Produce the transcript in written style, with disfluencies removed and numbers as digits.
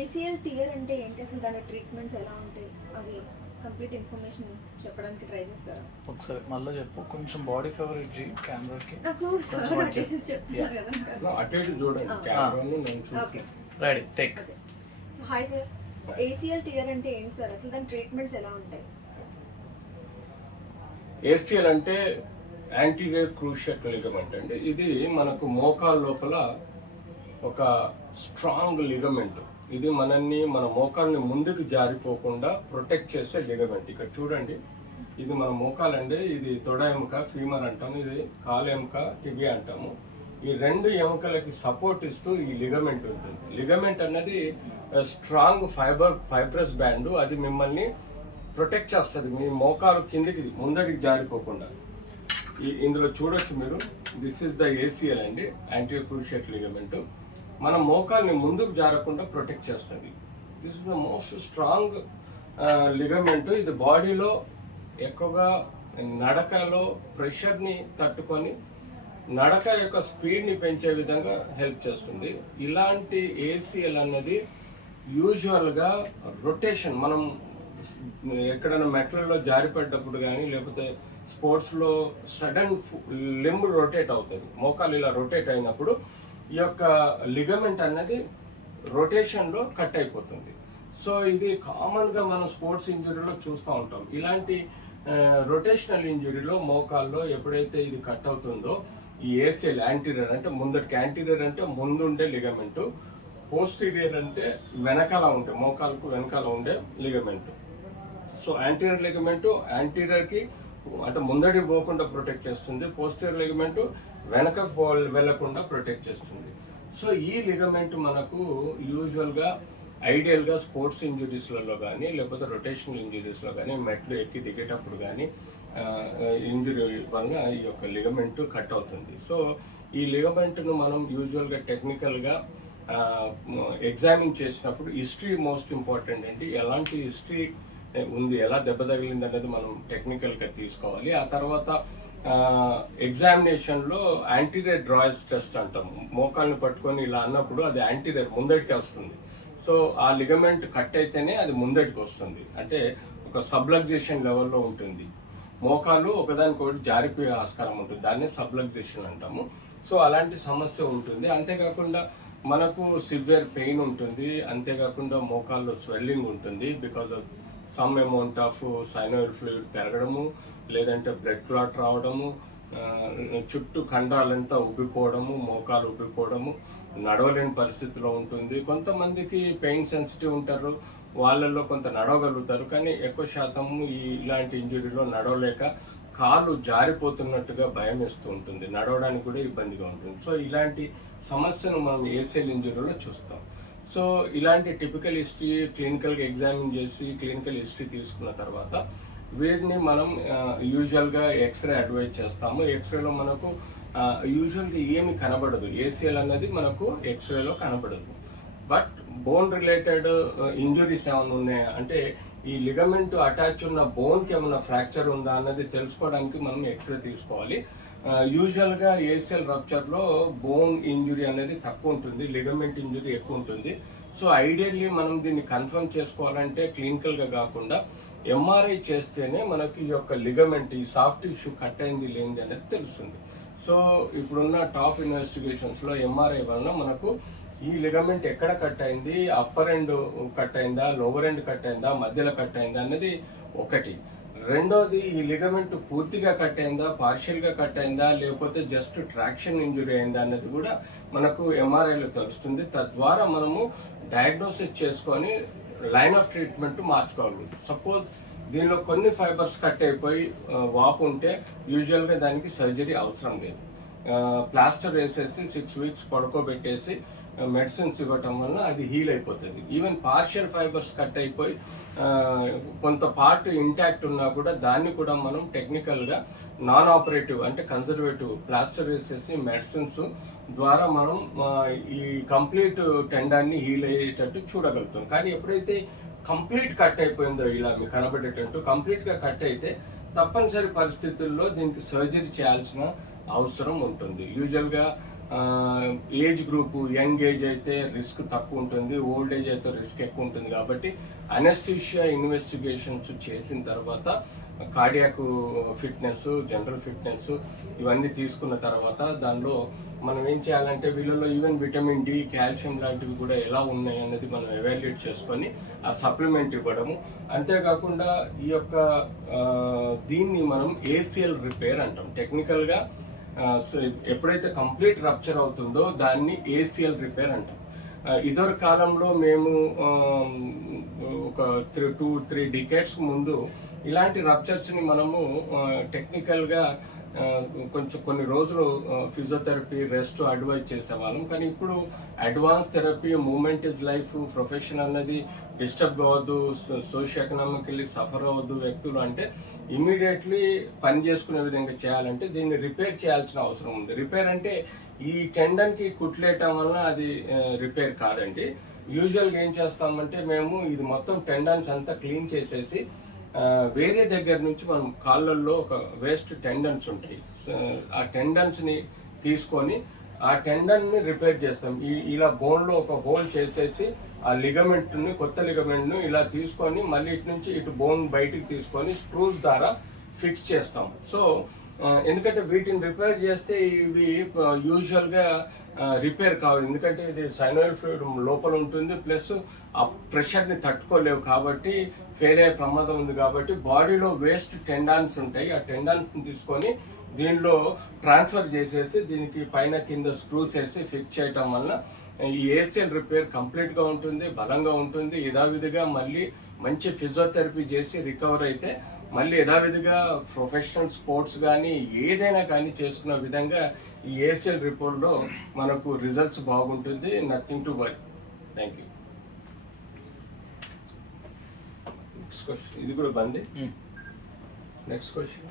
ACL tear అంటే ఏంటి, అసలు దాని ట్రీట్మెంట్స్ ఎలా ఉంటాయి, అవి కంప్లీట్ ఇన్ఫర్మేషన్ చెప్పడానికి ట్రై చేస్తారా? ఒకసారి మళ్ళీ చెప్పు, కొంచెం బాడీ ఫేవరెట్ జీ కెమెరాకి. నాకు సార్ అటెన్షన్ చెప్తున్నారు కదా, అటు ఇటు చూడండి కెమెరాను నేను చూస్తాను. Okay ready take. Okay. So hi sir, ACL tear అంటే ఏంటి సార్, అసలు దాని ట్రీట్మెంట్స్ ఎలా ఉంటాయి? ఏసీఎల్ అంటే యాంటీరియర్ క్రూషియట్ లిగమెంట్ అండి. ఇది మనకు మోకాల లోపల ఒక స్ట్రాంగ్ లిగమెంట్. ఇది మన మోకాల్ని ముందుకు జారిపోకుండా ప్రొటెక్ట్ చేసే లిగమెంట్. ఇక్కడ చూడండి, ఇది మన మోకాలండి, ఇది తొడ ఎముక ఫీమర్ అంటాము, ఇది కాలు ఎముక టిబియా అంటాము. ఈ రెండు ఎముకలకి సపోర్ట్ ఇస్తూ ఈ లిగమెంట్ ఉంటుంది. లిగమెంట్ అన్నది స్ట్రాంగ్ ఫైబ్రస్ బ్యాండ్. అది మిమ్మల్ని ప్రొటెక్ట్ చేస్తుంది, మీ మోకాలు కిందికి ముందడికి జారిపోకుండా. ఇందులో చూడొచ్చు మీరు, దిస్ ఇస్ ద ఏసీఎల్ అండి, యాంటీరియర్ క్రూషియట్ లిగమెంట్. మన మోకాల్ని ముందుకు జారకుండా ప్రొటెక్ట్ చేస్తుంది. This is the most strong ligament. ఇది బాడీలో ఎక్కువగా నడకలో ప్రెషర్ని తట్టుకొని నడక యొక్క స్పీడ్ని పెంచే విధంగా హెల్ప్ చేస్తుంది. ఇలాంటి ఏసీఎల్ అన్నది యూజువల్గా రొటేషన్, మనం ఎక్కడైనా మెట్లలో జారిపడ్డప్పుడు కానీ లేకపోతే స్పోర్ట్స్లో సడన్ లింబ్ రొటేట్ అవుతుంది, మోకాలు ఇలా రొటేట్ అయినప్పుడు ఈ యొక్క లిగమెంట్ అన్నది రొటేషన్లో కట్ అయిపోతుంది. సో ఇది కామన్గా మనం స్పోర్ట్స్ ఇంజురీలో చూస్తూ ఉంటాం. ఇలాంటి రొటేషనల్ ఇంజురీలో మోకాల్లో ఎప్పుడైతే ఇది కట్ అవుతుందో ఈ ఏసీఎల్, యాంటీరియర్ అంటే ముందటికి, యాంటీరియర్ అంటే ముందుండే లిగమెంటు, పోస్టీరియర్ అంటే వెనకాల ఉండే, మోకాలకు వెనకాల ఉండే లిగమెంట్. సో యాంటీరియర్ లిగమెంటు యాంటీరియర్కి అంటే ముందడి పోకుండా ప్రొటెక్ట్ చేస్తుంది, పోస్టీరియర్ లిగమెంట్ వెనకకు వెళ్లకుండా ప్రొటెక్ట్ చేస్తుంది. సో ఈ లిగమెంట్ మనకు యూజువల్గా ఐడియల్గా స్పోర్ట్స్ ఇంజురీస్లలో కానీ లేకపోతే రొటేషనల్ ఇంజురీస్లో కానీ మెట్లు ఎక్కి దిగేటప్పుడు కానీ ఇంజురీ వలన ఈ యొక్క లిగమెంట్ కట్ అవుతుంది. సో ఈ లిగమెంట్ను మనం యూజువల్గా టెక్నికల్గా ఎగ్జామిన్ చేసినప్పుడు హిస్టరీ మోస్ట్ ఇంపార్టెంట్ అండి. ఎలాంటి హిస్టరీ ఉంది, ఎలా దెబ్బ తగిలింది అనేది మనం టెక్నికల్గా తీసుకోవాలి. ఆ తర్వాత ఎగ్జామినేషన్లో యాంటీరియర్ డ్రాయర్స్ టెస్ట్ అంటాం. మోకాల్ని పట్టుకొని ఇలా అన్నప్పుడు అది యాంటీరియర్ ముందటికి వస్తుంది. సో ఆ లిగమెంట్ కట్ అయితేనే అది ముందటికి వస్తుంది, అంటే ఒక సబ్లగ్జేషన్ లెవెల్లో ఉంటుంది. మోకాలు ఒకదానికొకటి జారిపోయే ఆస్కారం ఉంటుంది, దాన్నే సబ్లగ్జేషన్ అంటాము. సో అలాంటి సమస్య ఉంటుంది. అంతేకాకుండా మనకు సివియర్ పెయిన్ ఉంటుంది, అంతేకాకుండా మోకాల్లో స్వెల్లింగ్ ఉంటుంది because of some amount of synovial fluid పెరగడము, లేదంటే బ్లడ్ క్లాట్ రావడము, చుట్టూ కండరాలంతా ఉబ్బిపోవడము, మోకాలు ఉబ్బిపోవడము, నడవలేని పరిస్థితిలో ఉంటుంది. కొంతమందికి పెయిన్ సెన్సిటివ్ ఉంటారు, వాళ్ళల్లో కొంత నడవగలుగుతారు, కానీ ఎక్కువ శాతము ఇలాంటి ఇంజురీలో నడవలేక కాలు జారిపోతున్నట్టుగా భయం వేస్తూ ఉంటుంది, నడవడానికి కూడా ఇబ్బందిగా ఉంటుంది. సో ఇలాంటి సమస్యను మనం ఏసీఎల్ ఇంజురీలో చూస్తాం. సో ఇలాంటి టిపికల్ హిస్టరీ క్లినికల్గా ఎగ్జామిన్ చేసి క్లినికల్ హిస్టరీ తీసుకున్న తర్వాత వీరిని మనం యూజువల్గా ఎక్స్రే అడ్వైజ్ చేస్తాము. ఎక్స్రేలో మనకు యూజువల్గా ఏమి కనబడదు, ఏసీఎల్ అన్నది మనకు ఎక్స్రేలో కనబడదు. బట్ బోన్ రిలేటెడ్ ఇంజురీస్ ఏమైనా ఉన్నాయా అంటే ఈ లిగమెంట్ అటాచ్ ఉన్న బోన్కి ఏమైనా ఫ్రాక్చర్ ఉందా అన్నది తెలుసుకోవడానికి మనం ఎక్స్రే తీసుకోవాలి. యూజువల్గా ఏసీఎల్ రప్చర్లో బోన్ ఇంజురీ అనేది తక్కువ ఉంటుంది, లిగమెంట్ ఇంజురీ ఎక్కువ ఉంటుంది. సో ఐడియల్లీ మనం దీన్ని కన్ఫర్మ్ చేసుకోవాలంటే క్లినికల్గా కాకుండా ఎంఆర్ఐ చేస్తేనే మనకి ఈ యొక్క లిగమెంట్, ఈ సాఫ్ట్ టిష్యూ కట్ అయింది లేనిది అనేది తెలుస్తుంది. సో ఇప్పుడున్న టాప్ ఇన్వెస్టిగేషన్స్లో ఎంఆర్ఐ వలన మనకు ఈ లిగమెంట్ ఎక్కడ కట్ అయింది, అప్పర్ ఎండ్ కట్ అయిందా, లోవర్ ఎండ్ కట్ అయిందా, మధ్యలో కట్ అయిందా అనేది ఒకటి. రెండోది, ఈ లిగమెంట్ పూర్తిగా కట్ అయిందా, పార్షియల్గా కట్ అయిందా, లేకపోతే జస్ట్ ట్రాక్షన్ ఇంజురీ అయిందా అన్నది కూడా మనకు ఎంఆర్ఐలో తెలుస్తుంది. తద్వారా మనము డయాగ్నోసిస్ చేసుకొని లైన్ ఆఫ్ ట్రీట్మెంట్ మార్చుకోవాలి. సపోజ్ దీనిలో కొన్ని ఫైబర్స్ కట్ అయిపోయి వాపు ఉంటే యూజువల్గా దానికి సర్జరీ అవసరం లేదు. ప్లాస్టర్ వేసేసి 6 వీక్స్ పడుకోబెట్టేసి మెడిసిన్స్ ఇవ్వటం వల్ల అది హీల్ అయిపోతుంది. ఈవెన్ పార్షియల్ ఫైబర్స్ కట్ అయిపోయి కొంత పార్ట్ ఇంటాక్ట్ ఉన్నా కూడా దాన్ని కూడా మనం టెక్నికల్గా నాన్ ఆపరేటివ్ అంటే కన్జర్వేటివ్ ప్లాస్టర్ వేసేసి మెడిసిన్స్ ద్వారా మనం ఈ కంప్లీట్ టెండాన్ని హీల్ అయ్యేటట్టు చూడగలుగుతాం. కానీ ఎప్పుడైతే కంప్లీట్ కట్ అయిపోయిందో, ఇలా మీకు కనబడేటట్టు కంప్లీట్గా కట్ అయితే తప్పనిసరి పరిస్థితుల్లో దీనికి సర్జరీ చేయాల్సిన అవసరం ఉంటుంది. యూజువల్గా ఏజ్ గ్రూపు యంగ్ ఏజ్ అయితే రిస్క్ తక్కువ ఉంటుంది, ఓల్డ్ ఏజ్ అయితే రిస్క్ ఎక్కువ ఉంటుంది. కాబట్టి అనస్థీషియా ఇన్వెస్టిగేషన్స్ చేసిన తర్వాత కార్డియాక్ ఫిట్నెస్, జనరల్ ఫిట్నెస్ ఇవన్నీ తీసుకున్న తర్వాత దానిలో మనం ఏం చేయాలంటే వీళ్ళలో ఈవెన్ విటమిన్ డి, కాల్షియం లాంటివి కూడా ఎలా ఉన్నాయి అన్నది మనం ఎవాల్యుయేట్ చేసుకొని ఆ సప్లిమెంట్ ఇవ్వడము. అంతేకాకుండా ఈ యొక్క దీన్ని మనం ఏసిఎల్ రిపేర్ అంటాం. టెక్నికల్గా సో ఎప్పుడైతే కంప్లీట్ రప్చర్ అవుతుందో దాన్ని ఏసిఎల్ రిపేర్ అంటాం. ఇదివరకు కాలంలో మేము ఒక 2-3 డికేడ్స్ ముందు ఇలాంటి రప్చర్స్ని మనము టెక్నికల్గా కొంచెం కొన్ని రోజులు ఫిజియోథెరపీ, రెస్ట్ అడ్వైజ్ చేసేవాళ్ళం. కానీ ఇప్పుడు advance therapy, movement is life, profession అన్నది డిస్టర్బ్ కావద్దు, సోషియో ఎకనామికల్లీ సఫర్ అవ్వద్దు వ్యక్తులు అంటే ఇమీడియట్లీ పని చేసుకునే విధంగా చేయాలంటే దీన్ని రిపేర్ చేయాల్సిన అవసరం ఉంది. రిపేర్ అంటే ఈ టెండన్కి కుట్లేయటం వల్ల అది రిపేర్ కాదండి. యూజువల్గా ఏం చేస్తామంటే మేము ఇది మొత్తం టెండన్స్ అంతా క్లీన్ చేసేసి వేరే దగ్గర నుంచి మనం కాళ్ళల్లో ఒక వేస్ట్ టెండన్స్ ఉంటాయి, ఆ టెండన్స్ని తీసుకొని ఆ టెండన్ని రిపేర్ చేస్తాం. ఇలా బోన్లో ఒక హోల్ చేసేసి ఆ లిగమెంట్ని, కొత్త లిగమెంట్ను ఇలా తీసుకొని మళ్ళీ ఇటు నుంచి ఇటు బోన్ బయటికి తీసుకొని స్క్రూస్ ద్వారా ఫిక్స్ చేస్తాం. సో ఎందుకంటే వీటిని రిపేర్ చేస్తే ఇవి యూజువల్గా రిపేర్ కావాలి, ఎందుకంటే ఇది సైనోయిడ్ ఫ్లూయిడ్ లోపల ఉంటుంది, ప్లస్ ఆ ప్రెషర్ని తట్టుకోలేవు కాబట్టి ఫెయిల్ అయ్యే ప్రమాదం ఉంది. కాబట్టి బాడీలో వేస్ట్ టెండాన్స్ ఉంటాయి, ఆ టెండాన్స్ని తీసుకొని దీనిలో ట్రాన్స్ఫర్ చేసేసి దీనికి పైన కింద స్క్రూ చేసి ఫిక్స్ చేయటం వల్ల ఈ ఏసిఎల్ రిపేర్ కంప్లీట్గా ఉంటుంది, బలంగా ఉంటుంది. యథావిధిగా మళ్ళీ మంచి ఫిజియోథెరపీ చేసి రికవర్ అయితే మళ్ళీ యథావిధిగా ప్రొఫెషనల్ స్పోర్ట్స్ కానీ ఏదైనా కానీ చేసుకున్న విధంగా ఈ ఏసిఎల్ రిపోర్ట్లో మనకు రిజల్ట్స్ బాగుంటుంది. Nothing to worry. Thank you. Next question, ఇది కూడా బంది. Next question.